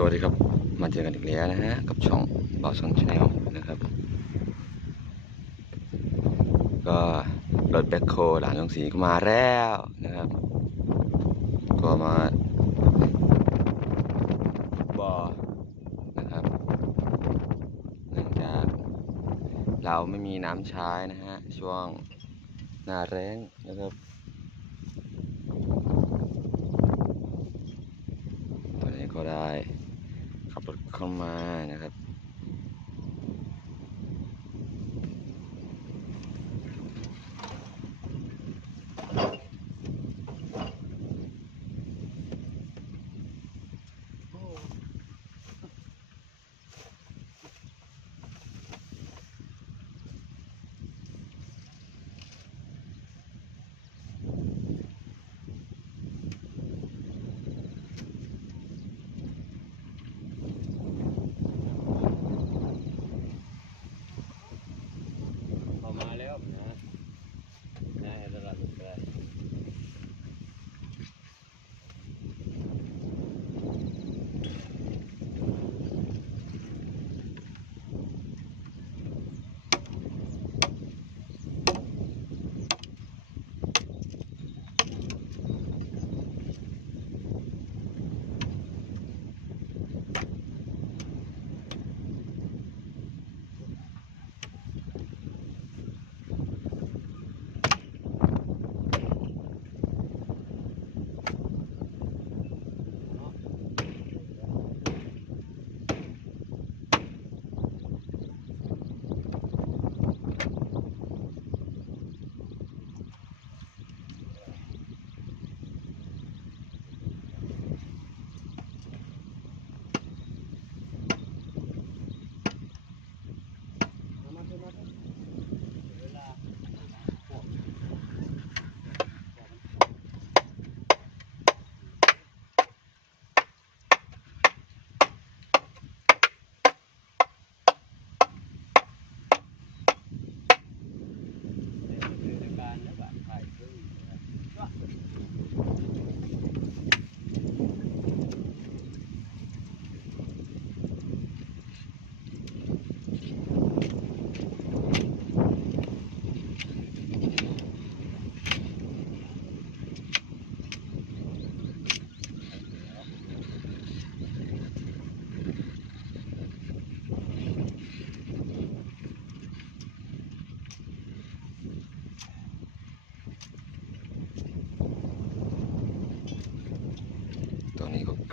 สวัสดีครับ มาเจอกันอีกแล้วนะฮะ กับช่องเบาซอนชาแนลนะครับ ก็รถแบ็คโคหลานลงสีก็มาแล้วนะครับ ก็มาบ่อนะครับเนื่องจากเราไม่มีน้ำใช้นะฮะ ช่วงหน้าแรงนะครับ ตอนนี้ก็ได้ ขับรถเข้ามานะครับ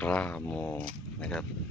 กล้าโมงนะครับ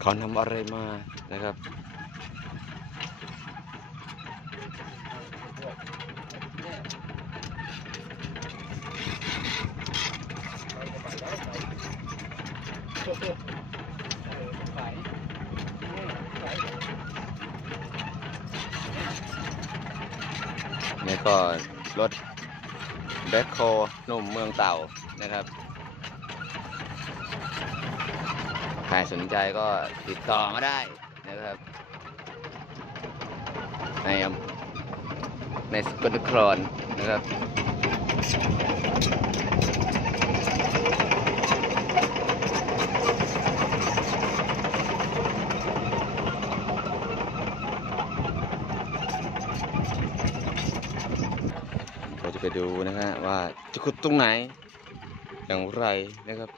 เขานำอะไรมานะครับนี่ก็รถ แบ็คโคหนุ่มเมืองเต่านะครับ ใครสนใจก็ติดต่อมาได้นะครับ ในในสกลนครนะครับ เราจะไปดู นะฮะว่าจะขุดตรงไหน อย่างไรนะครับ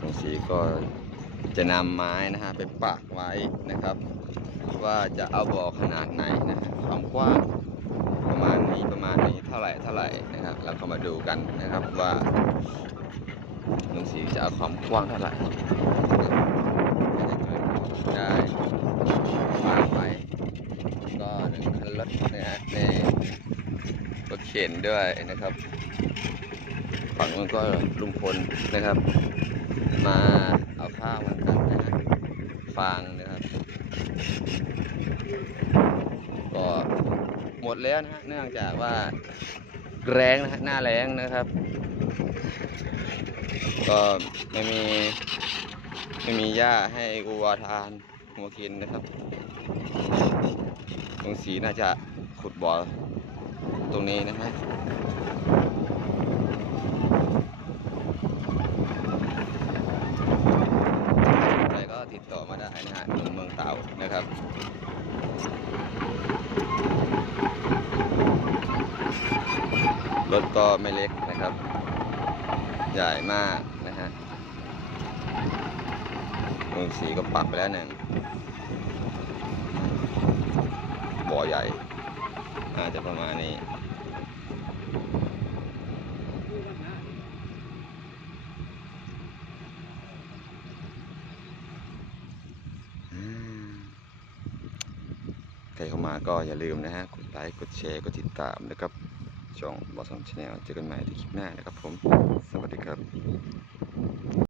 ตรงสีก็จะนำไม้นะฮะไปปักไว้นะครับ ว่าจะเอาบ่อขนาดไหนนะความกว้างประมาณนี้ประมาณนี้เท่าไหร่เท่าไหร่นะครับเราก็มาดูกันนะครับว่า ลุงสีจะเอาความกว้างเท่าไหร่ได้วางไว้ก็หนึ่งคันรถนะฮะในรถเข็นด้วยนะครับ ฝั่งนู้นก็ลุงพลนะครับ มาเอาข้าวมันกันนะฮะฟางนะครับก็หมดแล้วนะฮะเนื่องจากว่าแรงนะฮะหน้าแรงนะครับ ก็ไม่มีไม่มีหญ้าให้วัวทานวัวกินนะครับ ตรงสีน่าจะขุดบ่อตรงนี้นะฮะใครก็ติดต่อมาได้นะฮะหนุ่มเมืองเต่านะครับรถก็ไม่เล็กนะครับ ใหญ่มากนะฮะลุงสีก็ปักไปแล้วหนึ่งบ่อใหญ่น่าจะประมาณนี้ใครเข้ามาก็อย่าลืมนะฮะ กดไลค์ กดแชร์ กดติดตามนะครับ ช่องบอสซอนชาแนลเจอกันใหม่ในคลิปหน้านะครับผม สวัสดีครับ